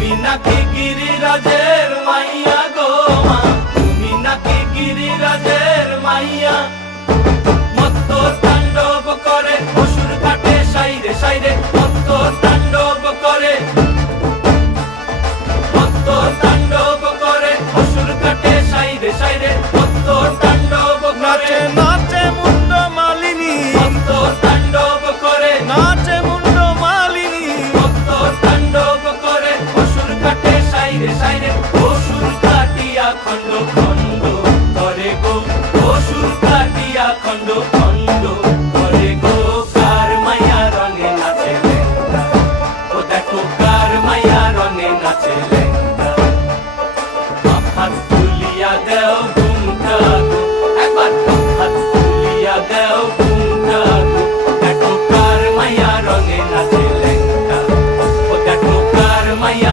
তুমি নাকি গিরিরাজের মাইয়া গো মা, তুমি নাকি গিরিরাজের মাইয়া। মত্ত তাণ্ডব করে অসুর কাটে সাইরে সাইরে, মত্ত তাণ্ডব করে, মত্ত তাণ্ডব করে অসুর কাটে সাইরে সাইরে, মত্ত তাণ্ডব করে। নাচে মুন্ড মালিনী, মত্ত তাণ্ডব করে, নাচে মুন্ড মালিনী, মত্ত তাণ্ডব করে অসুর কাটে সাইরে সাইরে, অসুর কাটিয়া খণ্ড